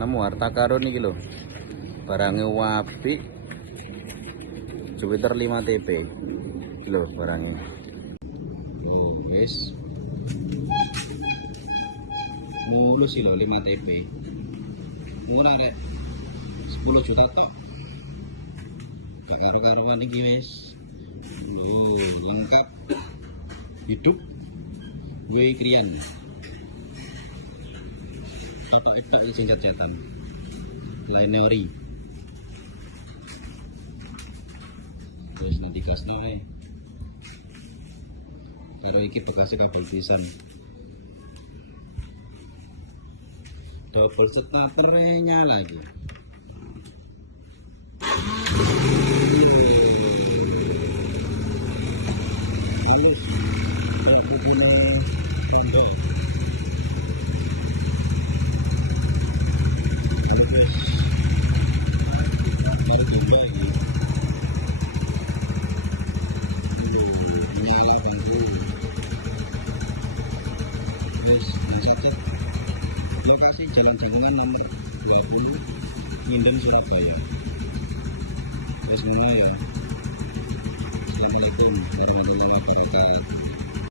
nemu harta karun iki lho. Barangnya wapi. Jupiter 5 TP. Iki lho barangnya. Oh, guys. Mulus sih lho 5 TP. Murah rek. 10 juta tok. Gak karo-karuan iki wis. Loh, lengkap. Hidup. Gue krian. Totok-etok iki sing jatan. Lainnya ori. Terus nanti gasno ae. Karo iki bekasnya kabel pisan. Double starternya lagi. Ini begini pondok. Lokasi Jalan Jangkungan nomor 20 Nginden Surabaya. Terus ya. Assalamualaikum warahmatullahi wabarakatuh.